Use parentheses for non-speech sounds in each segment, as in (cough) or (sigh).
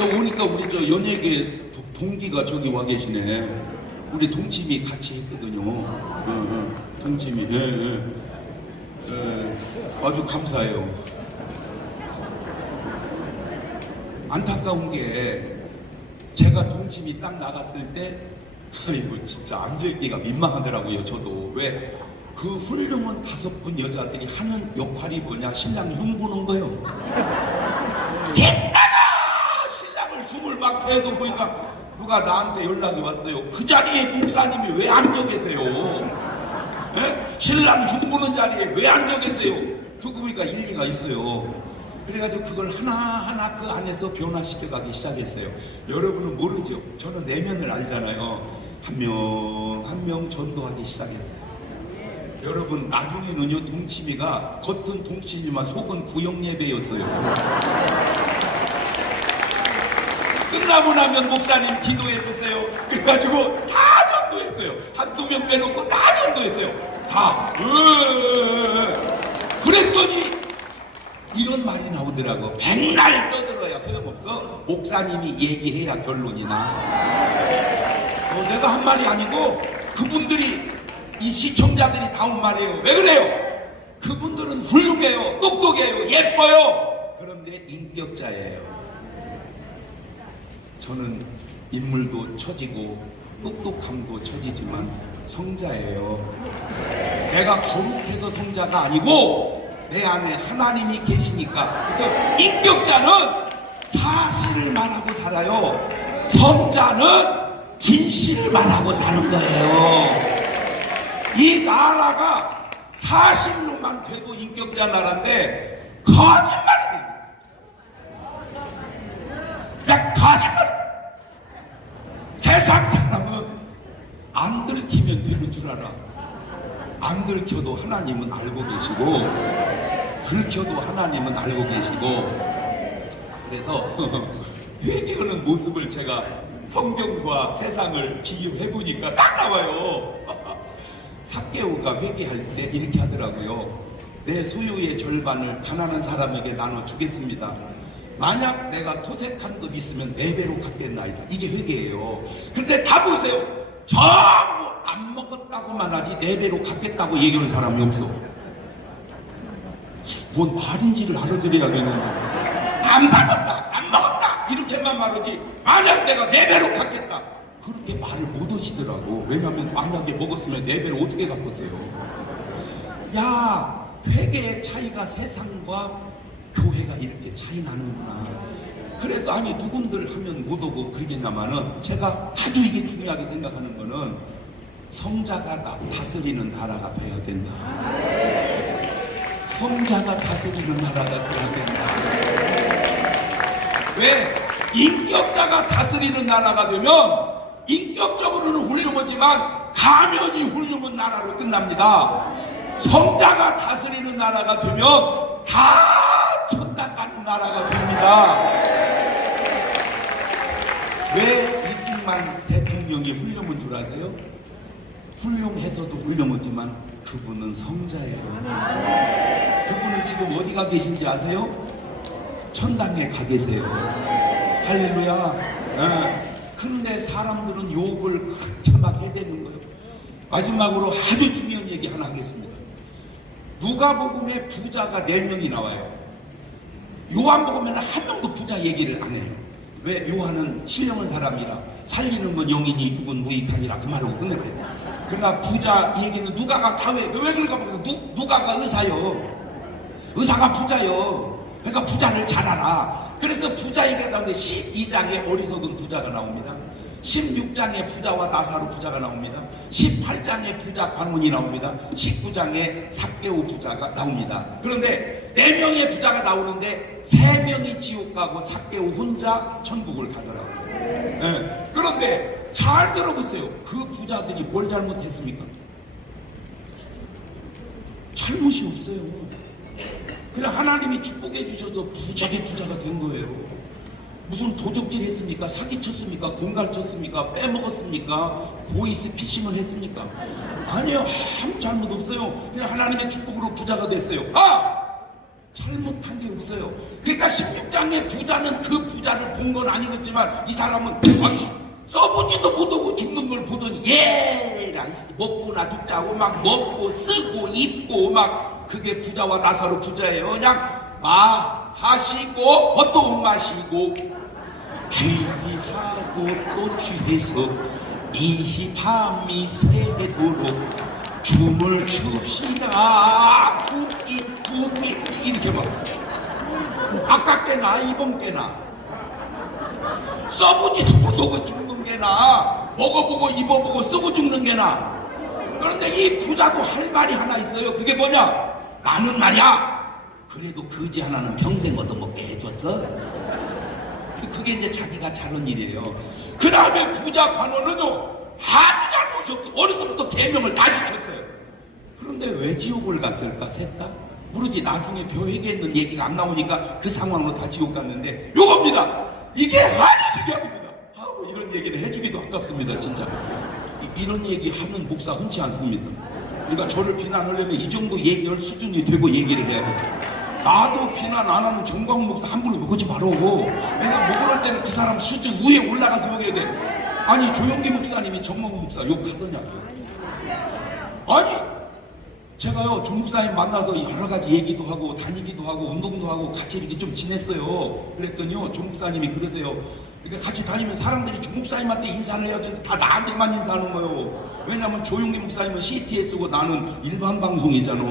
야, 오니까 우리 저 연예계 도- 동기가 저기 와 계시네. 우리 동침이 같이 했거든요. 어, 어, 동침이. 예, 예. 예, 아주 감사해요. 안타까운 게 제가 동침이 딱 나갔을 때 아이고 진짜 앉아있기가 민망하더라고요 저도 왜 그 훌륭한 다섯 분 여자들이 하는 역할이 뭐냐 신랑 흉 보는 거요 됐다가 신랑을 흉을 막 계속 보니까 누가 나한테 연락이 왔어요 그 자리에 목사님이 왜 앉아 계세요 예? 신랑 흉 보는 자리에 왜 앉아 계세요 듣고 보니까 일리가 있어요 그래가지고 그걸 하나하나 그 안에서 변화시켜 가기 시작했어요. 여러분은 모르죠. 저는 내면을 알잖아요. 한 명, 한 명 전도하기 시작했어요. 여러분, 나중에는요, 동치미가 겉은 동치미만 속은 구역예배였어요. 끝나고 나면 목사님 기도해주세요. 그래가지고 다 전도했어요. 한두 명 빼놓고 다 전도했어요. 다. 으, 그랬더니 이런 말이 나오더라고. 백날 떠들어야 소용없어. 목사님이 얘기해야 결론이 나. 어, 내가 한 말이 아니고 그분들이 이 시청자들이 다운 말이에요. 왜 그래요? 그분들은 훌륭해요. 똑똑해요. 예뻐요. 그런데 인격자예요. 저는 인물도 처지고 똑똑함도 처지지만 성자예요. 내가 거룩해서 성자가 아니고 내 안에 하나님이 계시니까 그래서 인격자는 사실을 말하고 살아요. 성자는 진실을 말하고 사는 거예요. 이 나라가 사실로만 되고 인격자 나라인데 거짓말이에요. 그냥 거짓말. 세상 사람은 안 들키면 되는 줄 알아. 안 들켜도 하나님은 알고 계시고 들켜도 하나님은 알고 계시고 그래서 (laughs) 회개하는 모습을 제가 성경과 세상을 비교해 보니까 딱 나와요. (laughs) 사개오가 회개할 때 이렇게 하더라고요. 내 소유의 절반을 가난한 사람에게 나눠 주겠습니다. 만약 내가 토색한 것 있으면 네 배로 갚겠나이다. 이게 회개예요. 근데 다 보세요. 전부 안 먹었다고만 하지 네 배로 갚겠다고 얘기하는 사람이 없어. 뭔 말인지를 알아들어야겠는데. 안 받았다, 안 먹었다 이렇게만 말하지. 만약 내가 네 배로 갚겠다. 그렇게 말을 못 하시더라고. 왜냐하면 만약에 먹었으면 네 배로 어떻게 갚았어요? 야, 회계의 차이가 세상과 교회가 이렇게 차이 나는구나. 그래서 아니 누군들 하면 못 오고 그러겠냐마는 제가 아주 이게 중요하게 생각하는 거는 성자가 나- 다스리는 나라가 돼야 된다. 성자가 다스리는 나라가 돼야 된다. 왜? 인격자가 다스리는 나라가 되면 인격적으로는 훌륭하지만 가면이 훌륭한 나라로 끝납니다. 성자가 다스리는 나라가 되면 다 나라가 됩니다. 왜 이승만 대통령이 훌륭한 줄 아세요? 훌륭해서도 훌륭하지만 그분은 성자예요. 그분은 지금 어디가 계신지 아세요? 천당에 가 계세요. 할렐루야. 예. 그런데 사람들은 욕을 그렇게 막 해대는 거예요. 마지막으로 아주 중요한 얘기 하나 하겠습니다. 누가복음에 부자가 네 명이 나와요. 요한복음에는 한 명도 부자 얘기를 안 해요. 왜 요한은 신령한 사람이라 살리는 건 영인이 죽은 무익하니라 그 말하고 끝내버려요. 그러나 부자 얘기는 누가가 다 왜, 왜 그럴까 모르겠어. 누, 누가가 의사요. 의사가 부자요. 그러니까 부자를 잘 알아. 그래서 부자 얘기가 나오는데 12장에 어리석은 부자가 나옵니다. 16장에 부자와 나사로 부자가 나옵니다. 18장에 부자 관문이 나옵니다. 19장에 삭개오 부자가 나옵니다. 그런데 네 명의 부자가 나오는데 세 명이 지옥 가고 삭개오 혼자 천국을 가더라고요. 예. 그런데 잘 들어보세요. 그 부자들이 뭘 잘못했습니까? 잘못이 없어요. 그냥 하나님이 축복해 주셔서 부자의 부자가 된 거예요. 무슨 도적질 했습니까? 사기쳤습니까? 공갈쳤습니까? 빼먹었습니까? 보이스 피싱을 했습니까? 아니요. 아무 잘못 없어요. 그냥 하나님의 축복으로 부자가 됐어요. 아! 잘못한 게 없어요. 그러니까 16장의 부자는 그 부자를 본 건 아니겠지만 이 사람은 아씨 써보지도 못하고 죽는 걸 보더니 예라 먹고나 죽자고 막 먹고 쓰고 입고 막 그게 부자와 나사로 부자예요. 그냥 마 하시고 보통 마시고 취하고 또 취해서 이히 밤이 새도록 춤을 춥시다. 웃기 웃기. 이렇게 막 아까 깨나 이번 깨나? 써보지도 못하고 죽는 게나? 먹어보고 입어보고 쓰고 죽는 게나? 그런데 이 부자도 할 말이 하나 있어요. 그게 뭐냐? 나는 말이야 그래도 거지 하나는 평생 얻어먹게 해줬어? 그게 이제 자기가 잘한 일이에요. 그 다음에 부자 관원은요 아무 잘못이 없어 어려서부터 계명을 다 지켰어요. 그런데 왜 지옥을 갔을까 셋다? 모르지 나중에 벼에게 있는 얘기가 안 나오니까 그 상황으로 다 지옥 갔는데 요겁니다. 이게 아주 중요한 겁니다. 아우 이런 얘기를 해주기도 아깝습니다 진짜. 이, 이런 얘기 하는 목사 흔치 않습니다. 그러니까 저를 비난하려면 이 정도 얘기할 수준이 되고 얘기를 해야 돼요 나도 비난 안 하는 정광훈 목사 함부로 먹지 말라고 내가 먹을 때는 그 사람 수준 위에 올라가서 먹어야 돼 아니 조영기 목사님이 정광훈 목사 욕하더냐고 아니 제가요 조 목사님 만나서 여러 가지 얘기도 하고 다니기도 하고 운동도 하고 같이 이렇게 좀 지냈어요. 그랬더니요 조 목사님이 그러세요. 그러니까 같이 다니면 사람들이 조 목사님한테 인사를 해야 되는데 다 나한테만 인사하는 거예요. 왜냐면 조용기 목사님은 CTS고 나는 일반 방송이잖아.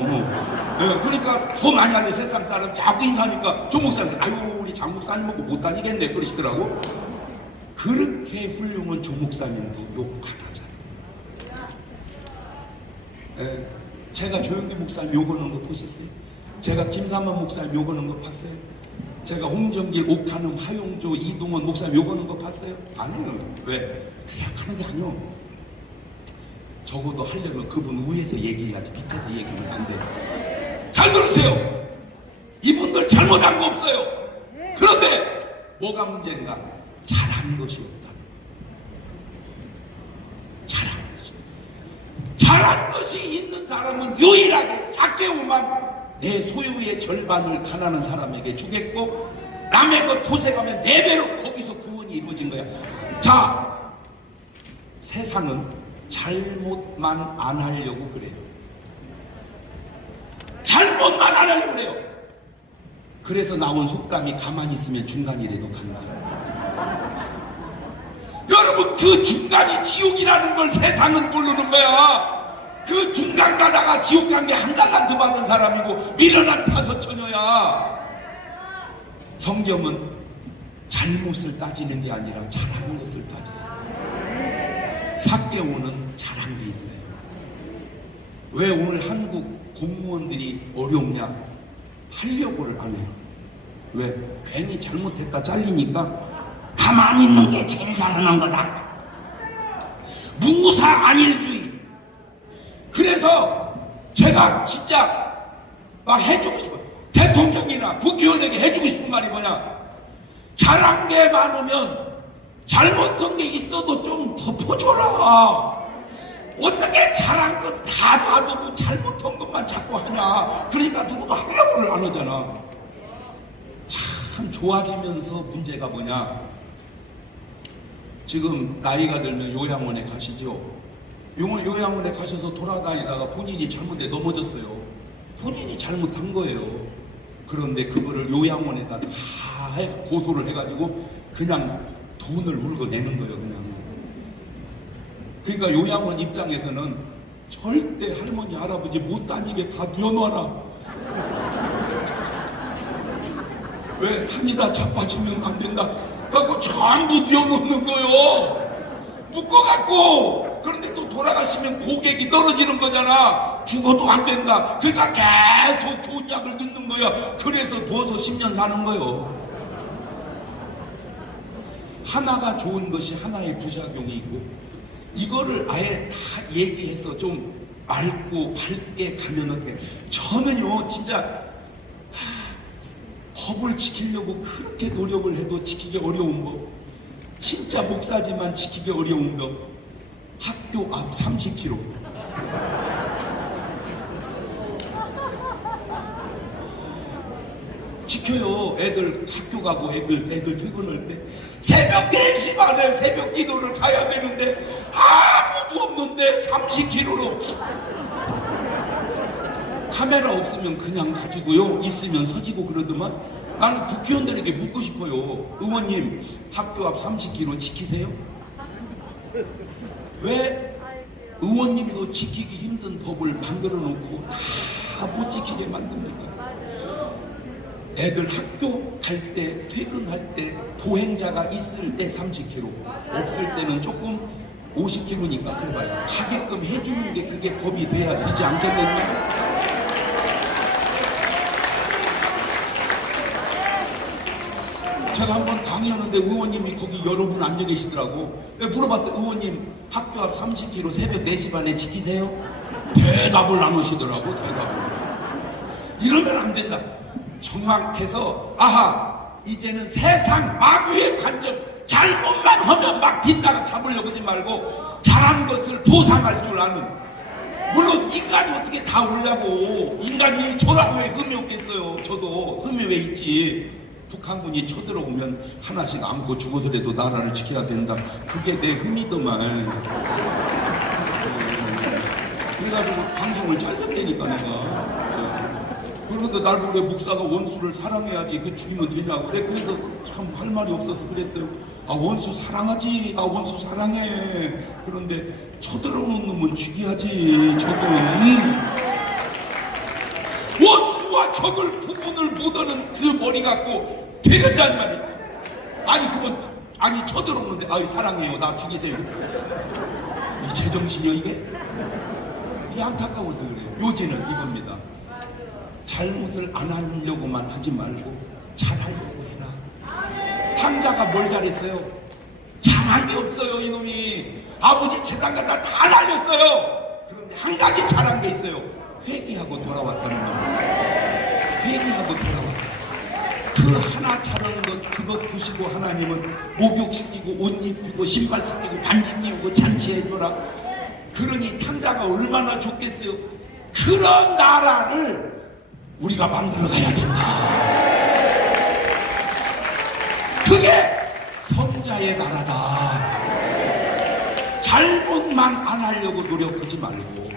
예, 그러니까 더 많이 하는 세상 사람 자꾸 인사하니까 조 목사님 아유 우리 장 목사님하고 못 다니겠네 그러시더라고. 그렇게 훌륭한 조 목사님도 욕 안 하잖아요. 예, 제가 조영기 목사님 욕하는 거 보셨어요? 제가 김삼만 목사님 욕하는 거 봤어요? 제가 홍정길, 옥하는, 하용조, 이동원 목사님 욕하는 거 봤어요? 아니요. 왜? 그냥 하는 게 아니요. 적어도 하려면 그분 위에서 얘기해야지 밑에서 얘기하면 안 돼. 잘 들으세요. 이분들 잘못한 거 없어요. 그런데 뭐가 문제인가? 잘한 것이 없다는 거. 잘한 것이. 잘한 것이 있는 사람은 유일하게 사개오만 내 소유의 절반을 가난한 사람에게 주겠고 남의 것 도색하면 네 배로 거기서 구원이 이루어진 거야. 자, 세상은 잘못만 안 하려고 그래요. 잘못만 안 하려고 그래요. 그래서 나온 속담이 가만히 있으면 중간이라도 간다. 여러분 그 중간이 지옥이라는 걸 세상은 모르는 거야. 그 중간 가다가 지옥 간 게 한 달란트 받은 사람이고 미련한 다섯 처녀야. 성경은 잘못을 따지는 게 아니라 잘하는 것을 따져요. 사개오는 잘한 게 있어요. 왜 오늘 한국 공무원들이 어렵냐? 하려고를 안 해요. 왜? 괜히 잘못했다 잘리니까 가만히 있는 게 제일 잘하는 거다. 무사 안일주의. 그래서 제가 진짜 막 해주고 싶어. 대통령이나 국회의원에게 해주고 싶은 말이 뭐냐. 잘한 게 많으면 잘못한 게 있어도 좀 덮어줘라. 어떻게 잘한 건 다 놔두고 잘못한 것만 자꾸 하냐. 그러니까 누구도 하려고를 안 하잖아. 참 좋아지면서 문제가 뭐냐. 지금 나이가 들면 요양원에 가시죠. 요- 요양원에 가셔서 돌아다니다가 본인이 잘못에 넘어졌어요. 본인이 잘못한 거예요. 그런데 그거를 요양원에다 다 해- 고소를 해가지고 그냥 돈을 울고내는 거예요, 그냥. 그러니까 요양원 입장에서는 절대 할머니, 할아버지 못 다니게 다 뉘어놔라. 왜 다니다 자빠지면 안 된다. 갖고 전부 뉘어놓는 거요. 묶어갖고 돌아가시면 고객이 떨어지는 거잖아. 죽어도 안 된다. 그러니까 계속 좋은 약을 넣는 거야. 그래서 누워서 10년 사는 거요. 하나가 좋은 것이 하나의 부작용이 있고 이거를 아예 다 얘기해서 좀 맑고 밝게 가면 어때? 저는요 진짜 하, 법을 지키려고 그렇게 노력을 해도 지키기 어려운 법 진짜 목사지만 지키기 어려운 법 학교 앞 30km 지켜요. 애들 학교 가고 애들 애들 퇴근할 때 새벽 4시 반에 새벽 기도를 가야 되는데 아무도 없는데 30km로 카메라 없으면 그냥 가지고요. 있으면 서지고 그러더만 나는 국회의원들에게 묻고 싶어요. 의원님 학교 앞 30km 지키세요? 왜 의원님도 지키기 힘든 법을 만들어 놓고 다 못 지키게 만듭니까? 애들 학교 갈 때, 퇴근할 때, 보행자가 있을 때 30km, 없을 때는 조금 50km니까 그래봐요. 가게끔 해주는 게 그게 법이 돼야 되지 않겠느냐? 제가 한번 강의하는데 의원님이 거기 여러분 앉아 계시더라고. 물어봤어요. 의원님 학교 앞 30km 새벽 4시 반에 지키세요? 대답을 안 하시더라고. 대답을. 이러면 안 된다. 정확해서 아하 이제는 세상 마귀의 관점 잘못만 하면 막 뒷다가 잡으려고 하지 말고 잘한 것을 보상할 줄 아는 물론 인간이 어떻게 다 올라고 인간이 저라고 왜 흠이 없겠어요 저도 흠이 왜 있지 북한군이 쳐들어오면 하나씩 안고 죽어서라도 나라를 지켜야 된다. 그게 내 흠이더만. 그래가지고 방송을 잘렸다니까 내가. 그런데 날 보고 왜 목사가 원수를 사랑해야지 그 죽이면 되냐고. 내가 그래서 참 할 말이 없어서 그랬어요. 아 원수 사랑하지. 나 원수 사랑해. 그런데 쳐들어오는 놈은 죽여야지 적은 원수와 적을 구분을 못하는 그 머리 갖고 되겠다는 말이야 아니 그건 아니 쳐들어오는데 아이 사랑해요 나 죽이세요 이 제정신이야 이게 이게 안타까워서 그래요 요지는 이겁니다 잘못을 안 하려고만 하지 말고 잘하려고 해라. 탕자가 뭘 잘했어요? 잘한 게 없어요, 이놈이. 아버지 재산 갖다 다 날렸어요. 그런데 한 가지 잘한 게 있어요. 회개하고 돌아왔다는 겁니다. 회개하고 돌아왔다. 그 하나 잘하는 것, 그것 보시고 하나님은 목욕시키고 옷 입히고 신발 시키고 반지 끼우고 잔치해줘라. 그러니 탕자가 얼마나 좋겠어요. 그런 나라를 우리가 만들어 가야 된다. 그게 성자의 나라다. 잘못만 안 하려고 노력하지 말고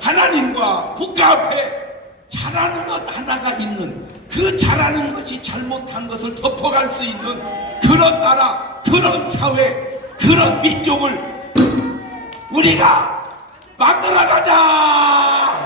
하나님과 국가 앞에 잘하는 것 하나가 있는 그 잘하는 것이 잘못한 것을 덮어갈 수 있는 그런 나라, 그런 사회, 그런 민족을 우리가 만들어 가자.